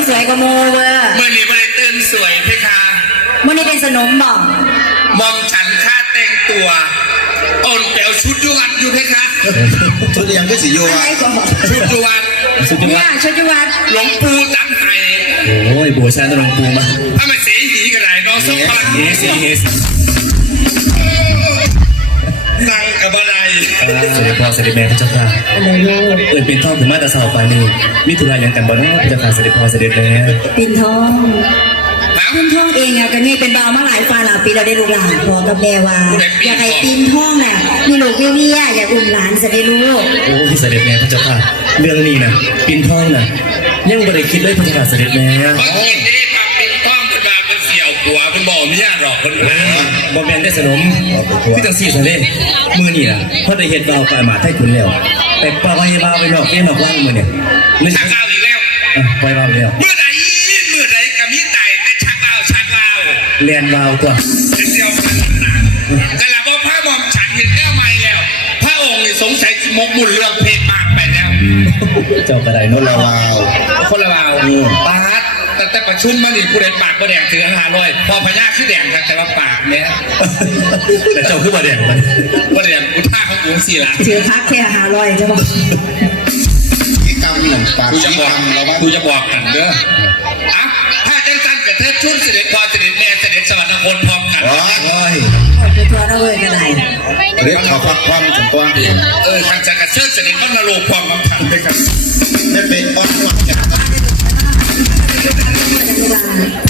มือนี้ก็เตือนสวยกว่าโมเวอร์เมื่อนี้ไม่ได้ตื่นสวยเพคะมือนี้เป็นสนมบอกมอมฉันค่าแต่งตัวอ่อนแปลวชุดยวัดอยู่เพคะชุดยังก็สิโยอะไรอะก่อนชุดยวัดสุดยอเนี่ยดชุดจุวัดหลวงปู่จันไห้โอ้ยบัวชาตรงปูมาถ้ามันเสียหีกันไหนน้องส้มพลังเฮสเฮ เสด็จพ่อเสด็จแม่พระเจ้าค่ะเอินเป็นท่องถึงมาตราสาวปานีมิถุรายยังกันบ่เนาะพระเจ้าค่ะเสด็จพ่อเสด็จแม่ปิ่นทองนะปิ่นทองเองอะก็นี่เป็นบ่าวมาหลายฟ้าหลายปีเราได้ลูกหลานพอกับแม่ว่าอยากให้ปิ่นทองน่ะมีลูกเวียๆอยากอุ้มหลานจะได้รู้โอ้ยเสด็จแม่พระเจ้าค่ะเรื่องนี้นะปินทองน่ะยังบ่ได้คิดเลยพระเจ้าค่ะเสด็จแม่เพราะกินได้ปรับเป็นท้องเป็นบาเป็นเสี่ยวกัวเป็นบ่อเมียหรอกคนอื่น บ่แม่นได้สนมพี่ตังซี่ซะเด้มือนี่น่ะพอได้เฮ็ดวาวปลายหมาไทยคุณแล้วแต่ปล่อยบาวไปนอกเกมนอกว่างมื้อเนี่ยเลยชักเอาอีกแล้วอะปล่อยบาวไปแล้วเมื่อไหร่เมื่อไหร่กับมีไต่แต่ชักเอาชักเอาเรียนวาวตัวเป็นเดียวกันนะแต่ละว่าพระมอมฉันเห็นแก้วใหม่แล้ว พระองค์นี่สงสัยมกมุ่นเรื่องเพลงมากไปแล้ว เจ้ากระไดโนคนละละวาววาวคนละวาวปาด แต่แต่ประชุมมานี่ผู้ใดปากก็แดงถือหาลอยพอพญาคือแดงครับแต่ว่าปากเนี่ยแต่เจ้าคือบ่แดงมันก็แดงกูท่าเขากูสี่ละถือพักแค่หาลอยจะบอกที่กำหนึ่งปากกูที่จะบอกกำเราว่ากูจะบอกกันเด้ออะถ้าจังสันกับเทพชุนเสด็จพอเสด็จแม่เสด็จสวรรคตพร้อมกันอ๋อโอ้ยออกไปทัวร์นะเว้ยกันไหนเรียกเขาพักความถึงตัวเออทางจักรเชิดเสด็จมันนรกความมั่งคั่งด้วยกันได้เป็นอ้อนหวังจากก็ Thank you.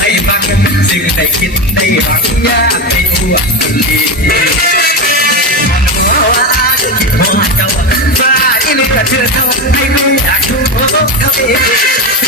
ให้ฟังสิ่งใดคิดได้หวังอยากให้ทั่วดีมันหัวว่าคิดหัวเจ้าฟ้าอีนี่ก็เชื่อเจ้าให้กูอยากดูหัวเขาเอง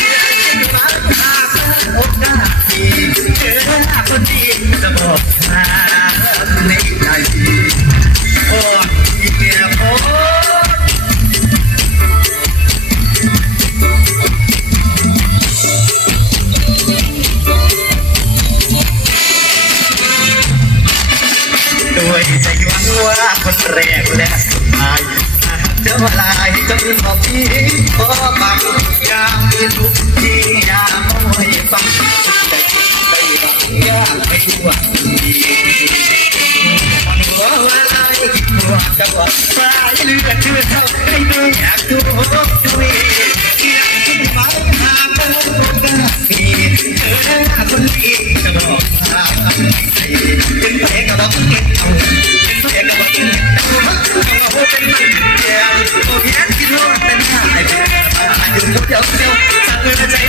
แรกและสุดท้ายจะมาลายจนบอกพี่พอบังอยากมีทุกที่อยากเอาให้ฟังแต่คิดได้บังอยากให้ว่าดีมันว่าอะไรคิดว่าจะว่าฟ้าเลือดเชื่อเท่าให้ดูอยากดูดูอย อยู่คนเ